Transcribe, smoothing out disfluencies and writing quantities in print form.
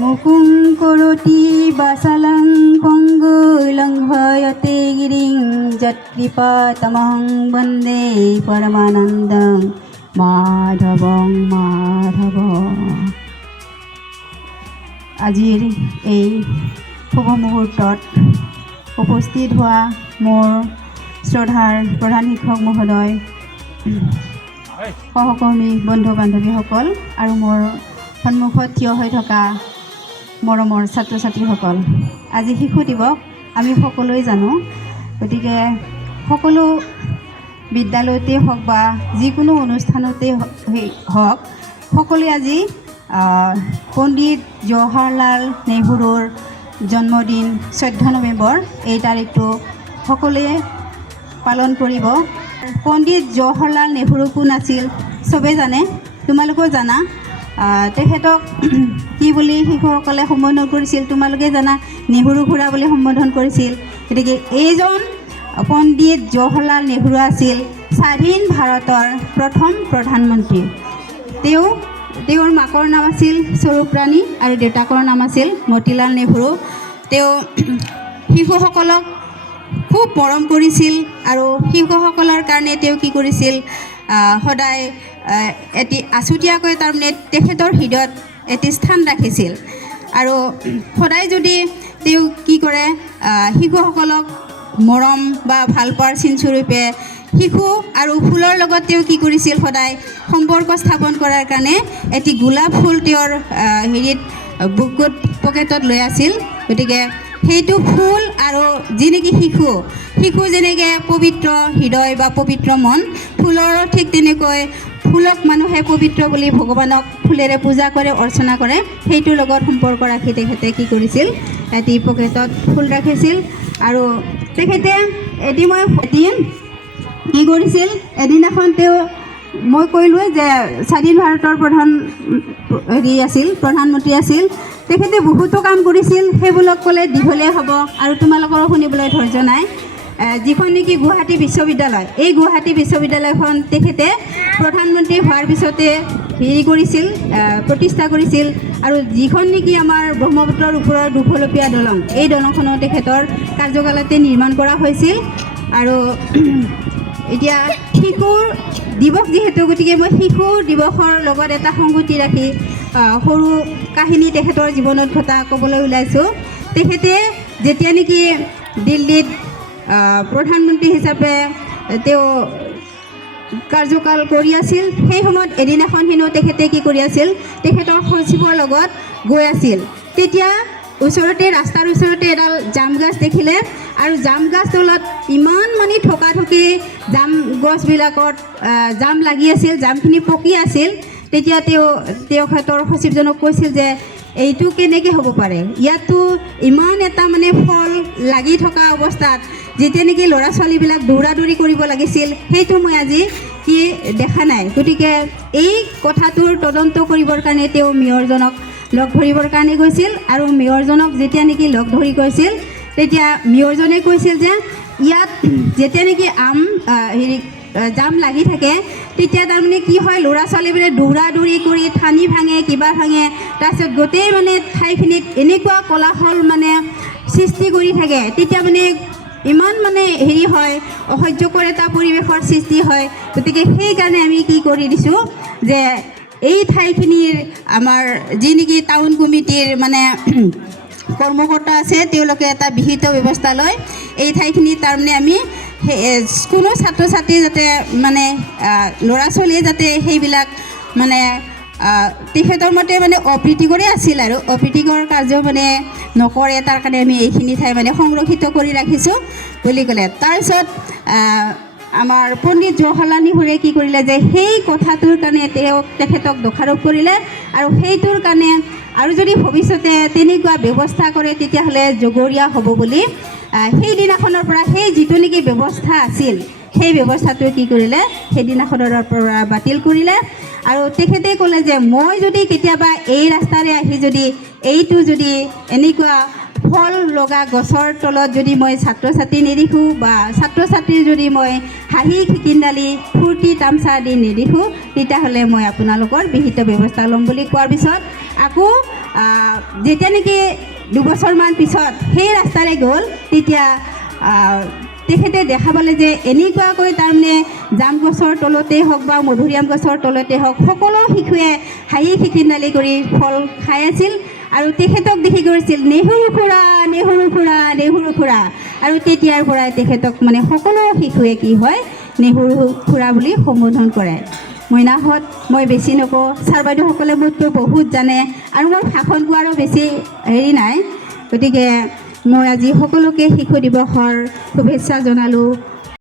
মুকুং কৰতি বাসালং পঙ্গুলং ভয়তে গিৰিং যৎকৃপাতমহং বন্দে পৰমানন্দং মাধবং মাধব। আজিৰ এই শুভ মুহূৰ্তত উপস্থিত হোৱা মোৰ শ্ৰদ্ধাৰ প্ৰধান শিক্ষক মহোদয়, সহকৰ্মী বন্ধু বান্ধৱীসকল আৰু মোৰ সন্মুখত থিয় হৈ থকা মৰমৰ ছাত্ৰ ছাত্ৰীসকল, আজি শিশু দিৱস আমি সকলোৱে জানো। গতিকে সকলো বিদ্যালয়তে হওক বা যিকোনো অনুষ্ঠানতে হওক সকলোৱে আজি পণ্ডিত জৱাহৰলাল নেহৰুৰ জন্মদিন 14 নৱেম্বৰ এই তাৰিখটো সকলোৱে পালন কৰিব। পণ্ডিত জৱাহৰলাল নেহৰু কোন আছিল চবেই জানে, তোমালোকেও জানা। তেখেতক কি বুলি শিশুসকলে সম্বোধন কৰিছিল তোমালোকে জানা, নেহৰু খুৰা বুলি সম্বোধন কৰিছিল। গতিকে এইজন পণ্ডিত জৱাহৰলাল নেহৰু আছিল স্বাধীন ভাৰতৰ প্ৰথম প্ৰধানমন্ত্ৰী। তেওঁৰ মাকৰ নাম আছিল স্বৰূপৰাণী আৰু দেউতাকৰ নাম আছিল মতিলাল নেহৰু। তেওঁ শিশুসকলক খুব মৰম কৰিছিল আৰু শিশুসকলৰ কাৰণে তেওঁ কি কৰিছিল, সদায় এটি আছুতীয়াকৈ তাৰমানে তেখেতৰ হৃদয়ত এটি স্থান ৰাখিছিল। আৰু সদায় যদি তেওঁ কি কৰে, শিশুসকলক মৰম বা ভাল পোৱাৰ চিনস্বৰূপে শিশু আৰু ফুলৰ লগত তেওঁ কি কৰিছিল, সদায় সম্পৰ্ক স্থাপন কৰাৰ কাৰণে এটি গোলাপ ফুল তেওঁৰ হেৰিত বুকুত পকেটত লৈ আছিল। গতিকে সেইটো ফুল আৰু যি নেকি শিশু যেনেকৈ পবিত্ৰ হৃদয় বা পবিত্ৰ মন, ফুলৰো ঠিক তেনেকৈ ফুলক মানুহে পবিত্ৰ বুলি ভগৱানক ফুলেৰে পূজা কৰে, অৰ্চনা কৰে। সেইটোৰ লগত সম্পৰ্ক ৰাখি তেখেতে কি কৰিছিল, এটি পকেটত ফুল ৰাখিছিল। আৰু তেখেতে এদিন কি কৰিছিল, এদিনাখন মই কৈলোঁ যে স্বাধীন ভাৰতৰ প্ৰধানমন্ত্ৰী আছিল। তেখেতে বহুতো কাম কৰিছিল, সেইবিলাক ক'লে দীঘলীয়া হ'ব আৰু তোমালোকৰো শুনিবলৈ ধৈৰ্য নাই। যিখন নেকি গুৱাহাটী বিশ্ববিদ্যালয়, এই গুৱাহাটী বিশ্ববিদ্যালয়খন তেখেতে প্ৰধানমন্ত্ৰী হোৱাৰ পিছতে প্ৰতিষ্ঠা কৰিছিল। আৰু যিখন নেকি আমাৰ ব্ৰহ্মপুত্ৰৰ ওপৰৰ দুফলপীয়া দলং, এই দলংখনো তেখেতৰ কাৰ্যকালতে নিৰ্মাণ কৰা হৈছিল। আৰু এতিয়া শিশুৰ দিৱস যিহেতু, গতিকে মই শিশু দিৱসৰ লগত এটা সংগতি ৰাখি সৰু কাহিনী তেখেতৰ জীৱনত ঘটা ক'বলৈ ওলাইছোঁ। তেখেতে যেতিয়া নেকি দিল্লীত প্ৰধানমন্ত্ৰী হিচাপে তেওঁ কাৰ্যকাল কৰি আছিল, সেই সময়ত এদিনাখন হেনো তেখেতে কি কৰি আছিল, তেখেতৰ সচিবৰ লগত গৈ আছিল। তেতিয়া ৰাস্তাৰ ওচৰতে এডাল জাম গছ দেখিলে আৰু জাম গছ তলত ইমান মানে ঠকাঠকি জাম গছবিলাকত জাম লাগি আছিল, জামখিনি পকি আছিল। তেতিয়া তেখেতৰ সচিবজনক কৈছিল যে এইটো কেনেকৈ হ'ব পাৰে, ইয়াতো ইমান এটা মানে ফল লাগি থকা অৱস্থাত যেতিয়া নেকি ল'ৰা ছোৱালীবিলাক দৌৰা দৌৰি কৰিব লাগিছিল সেইটো মই আজি কি দেখা নাই। গতিকে এই কথাটোৰ তদন্ত কৰিবৰ কাৰণে তেওঁ মেয়ৰজনক লগ ধৰিবৰ কাৰণে গৈছিল আৰু মেয়ৰজনক যেতিয়া নেকি লগ ধৰি গৈছিল তেতিয়া মেয়ৰজনে কৈছিল যে ইয়াত যেতিয়া নেকি জাম লাগি থাকে তেতিয়া তাৰমানে কি হয়, ল'ৰা ছোৱালীবোৰে দৌৰা দৌৰি কৰি ঠানি ভাঙে কিবা ভাঙে, তাৰপিছত গোটেই মানে ঠাইখিনিত এনেকুৱা কোলাহল মানে সৃষ্টি কৰি থাকে, তেতিয়া মানে ইমান মানে হয় অসহ্যকৰ এটা পৰিৱেশৰ সৃষ্টি হয়। গতিকে সেইকাৰণে আমি কি কৰি দিছোঁ যে এই ঠাইখিনিৰ আমাৰ যি নেকি টাউন কমিটিৰ মানে কৰ্মকৰ্তা আছে তেওঁলোকে এটা বিহিত ব্যৱস্থা লয় এই ঠাইখিনি তাৰমানে আমি কোনো ছাত্ৰ ছাত্ৰী যাতে মানে ল'ৰা ছোৱালীয়ে যাতে সেইবিলাক মানে তেখেতৰ মতে মানে অপ্ৰীতিকৰে আছিল আৰু অপ্ৰীতিকৰ কাৰ্য মানে নকৰে, তাৰ কাৰণে আমি এইখিনি ঠাই মানে সংৰক্ষিত কৰি ৰাখিছোঁ বুলি ক'লে। তাৰপিছত আমাৰ পণ্ডিত জৱাহৰলাল নেহৰুৱে কি কৰিলে যে সেই কথাটোৰ কাৰণে তেখেতক দোষাৰোপ কৰিলে আৰু সেইটোৰ কাৰণে আৰু যদি ভৱিষ্যতে তেনেকুৱা ব্যৱস্থা কৰে তেতিয়াহ'লে জগৰীয়া হ'ব বুলি সেইদিনাখনৰ পৰা সেই যিটো নেকি ব্যৱস্থা আছিল সেই ব্যৱস্থাটো কি কৰিলে সেইদিনাখনৰ পৰা বাতিল কৰিলে। আৰু তেখেতে ক'লে যে মই যদি কেতিয়াবা এই ৰাস্তাৰে আহি যদি এইটো যদি এনেকুৱা ফল লগা গছৰ তলত যদি মই ছাত্ৰ ছাত্ৰী নেদেখোঁ বা ছাত্ৰ ছাত্ৰীৰ যদি মই হাঁহি খিকিন্দালি ফূৰ্তি তামচা দি নেদেখোঁ তেতিয়াহ'লে মই আপোনালোকৰ বিহিত ব্যৱস্থা ল'ম বুলি কোৱাৰ পিছত আকৌ যেতিয়া নেকি দুবছৰমান পিছত সেই ৰাস্তাৰে গ'ল তেতিয়া তেখেতে দেখা পালে যে এনেকুৱাকৈ তাৰমানে জাম গছৰ তলতেই হওক বা মধুৰিআম গছৰ তলতে হওক সকলো শিশুৱে হাঁহি খিকিন্দালি কৰি ফল খাই আছিল আৰু তেখেতক দেখি কৰিছিল নেহৰু খুৰা নেহৰু খুৰা নেহৰু খুৰা, আৰু তেতিয়াৰ পৰাই তেখেতক মানে সকলো শিশুৱে কি হয় নেহৰু খুৰা বুলি সম্বোধন কৰে। মইনাহঁত মই বেছি নকওঁ, ছাৰ বাইদেউসকলে মোতকৈ বহুত জানে আৰু মোৰ ভাষণ কোৱাৰো বেছি নাই। গতিকে মই আজি সকলোকে শিশু দিৱসৰ শুভেচ্ছা জনালোঁ।